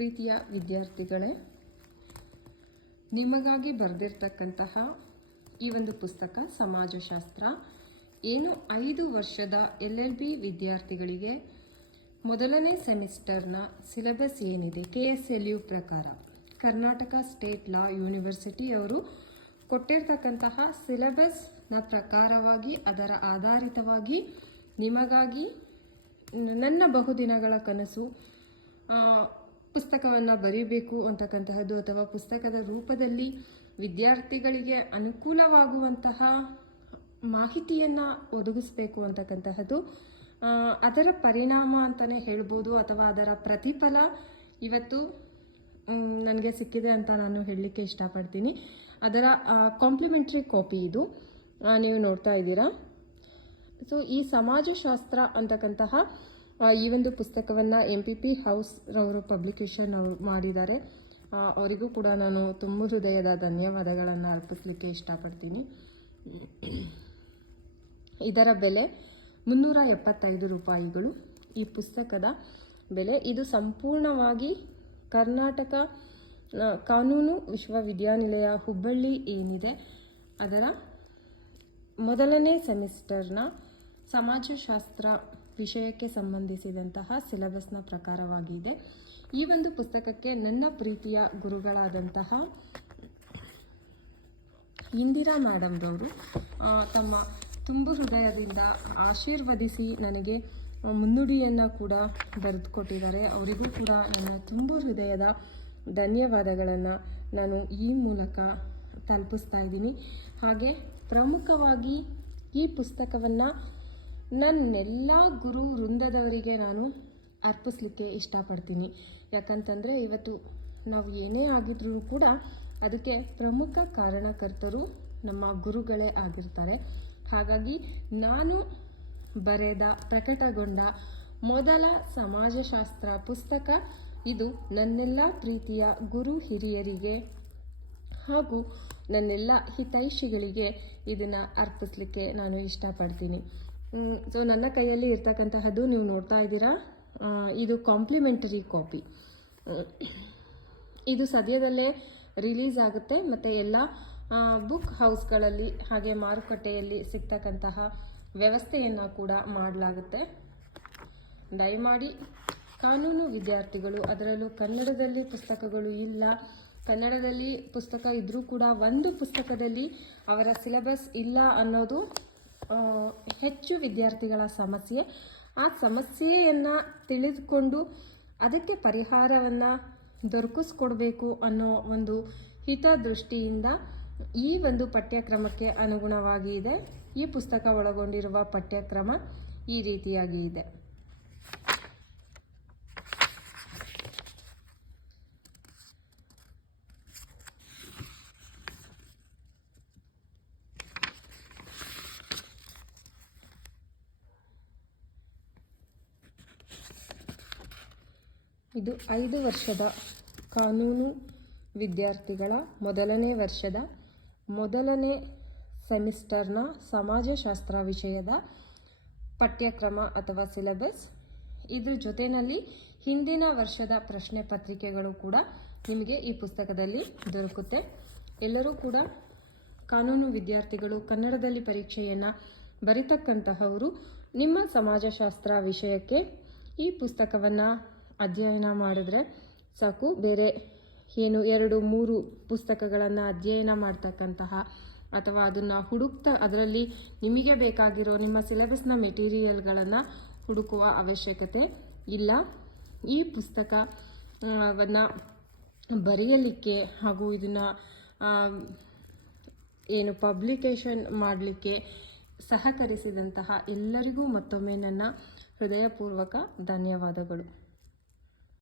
ಪ್ರೀತಿಯ ವಿದ್ಯಾರ್ಥಿಗಳೇ, ನಿಮಗಾಗಿ ಬರೆದಿರ್ತಕ್ಕಂತಹ ಈ ಒಂದು ಪುಸ್ತಕ ಸಮಾಜಶಾಸ್ತ್ರ. ಏನು ಐದು ವರ್ಷದ ಎಲ್ ಎಲ್ ಬಿ ವಿದ್ಯಾರ್ಥಿಗಳಿಗೆ ಮೊದಲನೇ ಸೆಮಿಸ್ಟರ್ನ ಸಿಲೆಬಸ್ ಏನಿದೆ? ಕೆ ಎಸ್ ಎಲ್ ಯು ಪ್ರಕಾರ ಕರ್ನಾಟಕ ಸ್ಟೇಟ್ ಲಾ ಯೂನಿವರ್ಸಿಟಿ ಅವರು ಕೊಟ್ಟಿರ್ತಕ್ಕಂತಹ ಸಿಲೆಬಸ್ನ ಪ್ರಕಾರವಾಗಿ, ಅದರ ಆಧಾರಿತವಾಗಿ ನಿಮಗಾಗಿ ನನ್ನ ಬಹುದಿನಗಳ ಕನಸು ಪುಸ್ತಕವನ್ನು ಬರೀಬೇಕು ಅಂತಕ್ಕಂತಹದ್ದು ಅಥವಾ ಪುಸ್ತಕದ ರೂಪದಲ್ಲಿ ವಿದ್ಯಾರ್ಥಿಗಳಿಗೆ ಅನುಕೂಲವಾಗುವಂತಹ ಮಾಹಿತಿಯನ್ನು ಒದಗಿಸ್ಬೇಕು ಅಂತಕ್ಕಂತಹದ್ದು ಅದರ ಪರಿಣಾಮ ಅಂತಲೇ ಹೇಳ್ಬೋದು ಅಥವಾ ಅದರ ಪ್ರತಿಫಲ ಇವತ್ತು ನನಗೆ ಸಿಕ್ಕಿದೆ ಅಂತ ನಾನು ಹೇಳಲಿಕ್ಕೆ ಇಷ್ಟಪಡ್ತೀನಿ. ಅದರ ಕಾಂಪ್ಲಿಮೆಂಟ್ರಿ ಕಾಪಿ ಇದು. ನೀವು ನೋಡ್ತಾ ಇದ್ದೀರಾ? ಸೊ ಈ ಸಮಾಜಶಾಸ್ತ್ರ ಅಂತಕ್ಕಂತಹ ಈ ಒಂದು ಪುಸ್ತಕವನ್ನು ಎಂ ಪಿ ಪಿ ಹೌಸ್ ರವರು ಪಬ್ಲಿಕೇಶನ್ ಅವರು ಮಾಡಿದ್ದಾರೆ. ಅವರಿಗೂ ಕೂಡ ನಾನು ತುಂಬ ಹೃದಯದ ಧನ್ಯವಾದಗಳನ್ನು ಅರ್ಪಿಸಲಿಕ್ಕೆ ಇಷ್ಟಪಡ್ತೀನಿ. ಇದರ ಬೆಲೆ ಮುನ್ನೂರ ಎಪ್ಪತ್ತೈದು ರೂಪಾಯಿಗಳು. ಈ ಪುಸ್ತಕದ ಬೆಲೆ, ಇದು ಸಂಪೂರ್ಣವಾಗಿ ಕರ್ನಾಟಕ ಕಾನೂನು ವಿಶ್ವವಿದ್ಯಾನಿಲಯ ಹುಬ್ಬಳ್ಳಿ ಏನಿದೆ, ಅದರ ಮೊದಲನೇ ಸೆಮಿಸ್ಟರ್ನ ಸಮಾಜಶಾಸ್ತ್ರ ವಿಷಯಕ್ಕೆ ಸಂಬಂಧಿಸಿದಂತಹ ಸಿಲೆಬಸ್ನ ಪ್ರಕಾರವಾಗಿದೆ. ಈ ಒಂದು ಪುಸ್ತಕಕ್ಕೆ ನನ್ನ ಪ್ರೀತಿಯ ಗುರುಗಳಾದಂತಹ ಇಂದಿರಾ ಮೇಡಮ್ರವರು ತಮ್ಮ ತುಂಬು ಹೃದಯದಿಂದ ಆಶೀರ್ವದಿಸಿ ನನಗೆ ಮುನ್ನುಡಿಯನ್ನು ಕೂಡ ಬರೆದುಕೊಟ್ಟಿದ್ದಾರೆ. ಅವರಿಗೂ ಕೂಡ ನನ್ನ ತುಂಬು ಹೃದಯದ ಧನ್ಯವಾದಗಳನ್ನು ನಾನು ಈ ಮೂಲಕ ತಲುಪಿಸ್ತಾ ಇದ್ದೀನಿ. ಹಾಗೆ ಪ್ರಮುಖವಾಗಿ ಈ ಪುಸ್ತಕವನ್ನು ನನ್ನೆಲ್ಲ ಗುರು ವೃಂದದವರಿಗೆ ನಾನು ಅರ್ಪಿಸ್ಲಿಕ್ಕೆ ಇಷ್ಟಪಡ್ತೀನಿ. ಯಾಕಂತಂದರೆ ಇವತ್ತು ನಾವು ಏನೇ ಆಗಿದ್ರೂ ಕೂಡ ಅದಕ್ಕೆ ಪ್ರಮುಖ ಕಾರಣಕರ್ತರು ನಮ್ಮ ಗುರುಗಳೇ ಆಗಿರ್ತಾರೆ. ಹಾಗಾಗಿ ನಾನು ಬರೆದ, ಪ್ರಕಟಗೊಂಡ ಮೊದಲ ಸಮಾಜಶಾಸ್ತ್ರ ಪುಸ್ತಕ ಇದು ನನ್ನೆಲ್ಲ ಪ್ರೀತಿಯ ಗುರು ಹಿರಿಯರಿಗೆ ಹಾಗೂ ನನ್ನೆಲ್ಲ ಹಿತೈಷಿಗಳಿಗೆ ಇದನ್ನು ಅರ್ಪಿಸ್ಲಿಕ್ಕೆ ನಾನು ಇಷ್ಟಪಡ್ತೀನಿ. ಸೊ ನನ್ನ ಕೈಯಲ್ಲಿ ಇರ್ತಕ್ಕಂತಹದ್ದು ನೀವು ನೋಡ್ತಾ ಇದ್ದೀರಾ. ಇದು ಕಾಂಪ್ಲಿಮೆಂಟರಿ ಕಾಪಿ. ಇದು ಸದ್ಯದಲ್ಲೇ ರಿಲೀಸ್ ಆಗುತ್ತೆ. ಮತ್ತು ಎಲ್ಲ ಬುಕ್ ಹೌಸ್ಗಳಲ್ಲಿ ಹಾಗೆ ಮಾರುಕಟ್ಟೆಯಲ್ಲಿ ಸಿಗ್ತಕ್ಕಂತಹ ವ್ಯವಸ್ಥೆಯನ್ನು ಕೂಡ ಮಾಡಲಾಗುತ್ತೆ. ದಯಮಾಡಿ, ಕಾನೂನು ವಿದ್ಯಾರ್ಥಿಗಳು, ಅದರಲ್ಲೂ ಕನ್ನಡದಲ್ಲಿ ಪುಸ್ತಕಗಳು ಇಲ್ಲ. ಕನ್ನಡದಲ್ಲಿ ಪುಸ್ತಕ ಇದ್ದರೂ ಕೂಡ ಒಂದು ಪುಸ್ತಕದಲ್ಲಿ ಅವರ ಸಿಲೆಬಸ್ ಇಲ್ಲ ಅನ್ನೋದು ಹೆಚ್ಚು ವಿದ್ಯಾರ್ಥಿಗಳ ಸಮಸ್ಯೆ. ಆ ಸಮಸ್ಯೆಯನ್ನು ತಿಳಿದುಕೊಂಡು ಅದಕ್ಕೆ ಪರಿಹಾರವನ್ನು ದೊರಕಿಸ್ಕೊಡ್ಬೇಕು ಅನ್ನೋ ಒಂದು ಹಿತದೃಷ್ಟಿಯಿಂದ ಈ ಒಂದು ಪಠ್ಯಕ್ರಮಕ್ಕೆ ಅನುಗುಣವಾಗಿ ಇದೆ. ಈ ಪುಸ್ತಕ ಒಳಗೊಂಡಿರುವ ಪಠ್ಯಕ್ರಮ ಈ ರೀತಿಯಾಗಿ ಇದೆ. ಇದು ಐದು ವರ್ಷದ ಕಾನೂನು ವಿದ್ಯಾರ್ಥಿಗಳ ಮೊದಲನೇ ವರ್ಷದ ಮೊದಲನೇ ಸೆಮಿಸ್ಟರ್ನ ಸಮಾಜಶಾಸ್ತ್ರ ವಿಷಯದ ಪಠ್ಯಕ್ರಮ ಅಥವಾ ಸಿಲೆಬಸ್. ಇದ್ರ ಜೊತೆಯಲ್ಲಿ ಹಿಂದಿನ ವರ್ಷದ ಪ್ರಶ್ನೆ ಪತ್ರಿಕೆಗಳು ಕೂಡ ನಿಮಗೆ ಈ ಪುಸ್ತಕದಲ್ಲಿ ದೊರಕುತ್ತೆ. ಎಲ್ಲರೂ ಕೂಡ ಕಾನೂನು ವಿದ್ಯಾರ್ಥಿಗಳು ಕನ್ನಡದಲ್ಲಿ ಪರೀಕ್ಷೆಯನ್ನು ಬರಿತಕ್ಕಂತಹವರು ನಿಮ್ಮ ಸಮಾಜಶಾಸ್ತ್ರ ವಿಷಯಕ್ಕೆ ಈ ಪುಸ್ತಕವನ್ನು ಅಧ್ಯಯನ ಮಾಡಿದ್ರೆ ಸಾಕು. ಬೇರೆ ಏನು ಎರಡು, ಮೂರು ಪುಸ್ತಕಗಳನ್ನು ಅಧ್ಯಯನ ಮಾಡ್ತಕ್ಕಂತಹ ಅಥವಾ ಅದನ್ನು ಹುಡುಕ್ತಾ, ಅದರಲ್ಲಿ ನಿಮಗೆ ಬೇಕಾಗಿರೋ ನಿಮ್ಮ ಸಿಲೆಬಸ್ನ ಮೆಟೀರಿಯಲ್ಗಳನ್ನು ಹುಡುಕುವ ಅವಶ್ಯಕತೆ ಇಲ್ಲ. ಈ ಪುಸ್ತಕವನ್ನು ಬರೆಯಲಿಕ್ಕೆ ಹಾಗೂ ಇದನ್ನು ಏನು ಪಬ್ಲಿಕೇಶನ್ ಮಾಡಲಿಕ್ಕೆ ಸಹಕರಿಸಿದಂತಹ ಎಲ್ಲರಿಗೂ ಮತ್ತೊಮ್ಮೆ ನನ್ನ ಹೃದಯಪೂರ್ವಕ ಧನ್ಯವಾದಗಳು.